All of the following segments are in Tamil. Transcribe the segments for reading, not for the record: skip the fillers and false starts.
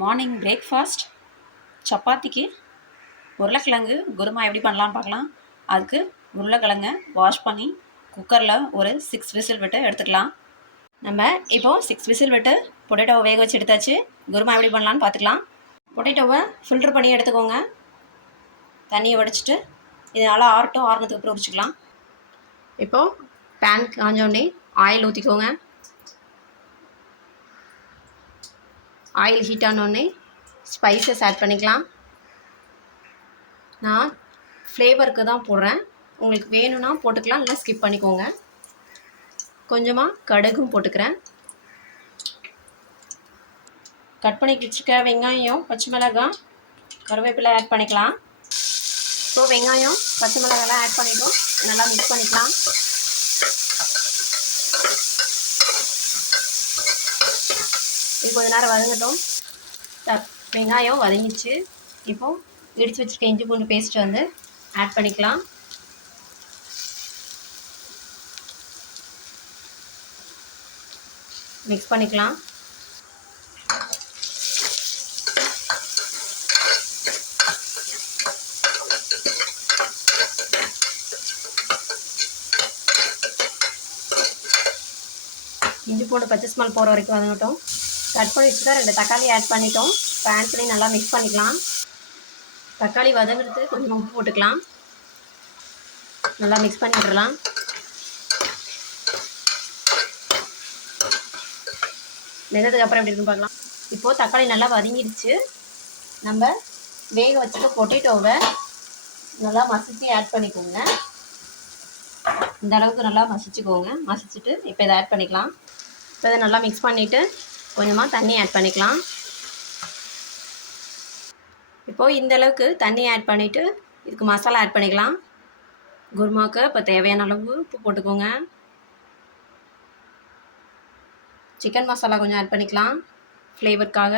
மார்னிங் பிரேக்ஃபாஸ்ட் சப்பாத்திக்கு உருளைக்கிழங்கு குருமா எப்படி பண்ணலான்னு பார்க்கலாம். அதுக்கு உருளைக்கிழங்கை வாஷ் பண்ணி குக்கரில் ஒரு 6 விசில் விட்டு எடுத்துக்கலாம். நம்ம இப்போது 6 விசில் விட்டு பொட்டேட்டோவை வேக வச்சு எடுத்தாச்சு. குருமா எப்படி பண்ணலான்னு பார்த்துக்கலாம். பொட்டேட்டோவை ஃபில்ட்ரு பண்ணி எடுத்துக்கோங்க. தண்ணியை வடிச்சிட்டு இது நல்லா ஆறுனதுக்கு அப்புறம் உரிச்சிக்கலாம். இப்போது பேன் காஞ்சோடனே ஆயில் ஊற்றிக்கோங்க. ஆயில் ஹீட் ஆனோடனே ஸ்பைசஸ் ஆட் பண்ணிக்கலாம். நான் ஃப்ளேவருக்கு தான் போடுறேன். உங்களுக்கு வேணும்னா போட்டுக்கலாம், இல்லைனா ஸ்கிப் பண்ணிக்கோங்க. கொஞ்சமாக கடுகும் போட்டுக்கிறேன். கட் பண்ணி வச்சுக்க வெங்காயம், பச்சை மிளகாய், கருவேப்பிலை ஆட் பண்ணிக்கலாம். ஸோ வெங்காயம், பச்சை மிளகாய்லாம் ஆட் பண்ணிவிட்டோம். நல்லா மிக்ஸ் பண்ணிக்கலாம். இது கொஞ்ச நேரம் வதங்கட்டும். வெங்காயம் வதங்கிச்சு. இப்போது இடித்து வச்சுருக்க இஞ்சி பூண்டு பேஸ்ட் வந்து ஆட் பண்ணிக்கலாம். மிக்ஸ் பண்ணிக்கலாம். இஞ்சி பூண்டு பச்சை ஸ்மெல் போகிற வரைக்கும் வதங்கட்டும். கட் பண்ணி வச்சுட்டா 2 தக்காளி ஆட் பண்ணிட்டோம். இப்போ ஆட் பண்ணி நல்லா மிக்ஸ் பண்ணிக்கலாம். தக்காளி வதங்கிறது கொஞ்சம் உப்பு போட்டுக்கலாம். நல்லா மிக்ஸ் பண்ணி விட்டுறலாம். வெந்ததுக்கப்புறம் எப்படி இருக்குன்னு பார்க்கலாம். இப்போது தக்காளி நல்லா வதங்கிடுச்சு. நம்ம வேக வச்சுட்டு பொட்டேட்டோவை நல்லா மசிச்சு ஆட் பண்ணிக்கோங்க. இந்த அளவுக்கு நல்லா மசிச்சுக்கோங்க. மசிச்சுட்டு இப்போ இதை ஆட் பண்ணிக்கலாம். இப்போ இதை நல்லா மிக்ஸ் பண்ணிவிட்டு கொஞ்சமாக தண்ணி ஆட் பண்ணிக்கலாம். இப்போது இந்த அளவுக்கு தண்ணி ஆட் பண்ணிவிட்டு இதுக்கு மசாலா ஆட் பண்ணிக்கலாம். குருமாவுக்கு இப்போ தேவையான அளவு உப்பு போட்டுக்கோங்க. சிக்கன் மசாலா கொஞ்சம் ஆட் பண்ணிக்கலாம் ஃப்ளேவருக்காக.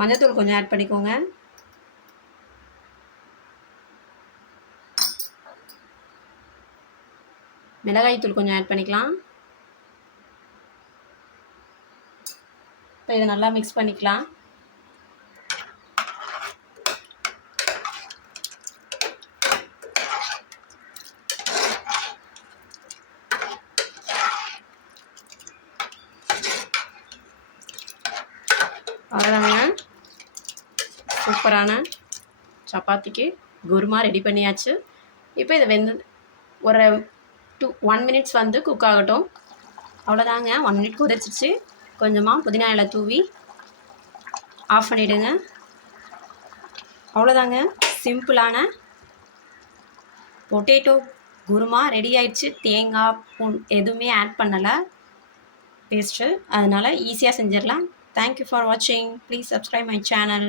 மஞ்சள்தூள் கொஞ்சம் ஆட் பண்ணிக்கோங்க. மிளகாய் தூள் கொஞ்சம் ஆட் பண்ணிக்கலாம். இப்போ இதை நல்லா மிக்ஸ் பண்ணிக்கலாம். அவ்வளோதாங்க, சூப்பரான சப்பாத்திக்கு குருமா ரெடி பண்ணியாச்சு. இப்போ இதை ஒரு 1 மினிட்ஸ் வந்து குக் ஆகட்டும். அவ்வளோதாங்க, 1 மினிட் கொதிச்சிச்சு. கொஞ்சமாக புதினா இலை தூவி ஆஃப் பண்ணிவிடுங்க. அவ்வளோதாங்க, சிம்பிளான பொட்டேட்டோ குருமா ரெடி ஆயிடுச்சு. தேங்காய் எதுவுமே ஆட் பண்ணலை பேஸ்ட்டு, அதனால் ஈஸியாக செஞ்சிடலாம். தேங்க்யூ ஃபார் வாட்சிங். Please subscribe my channel.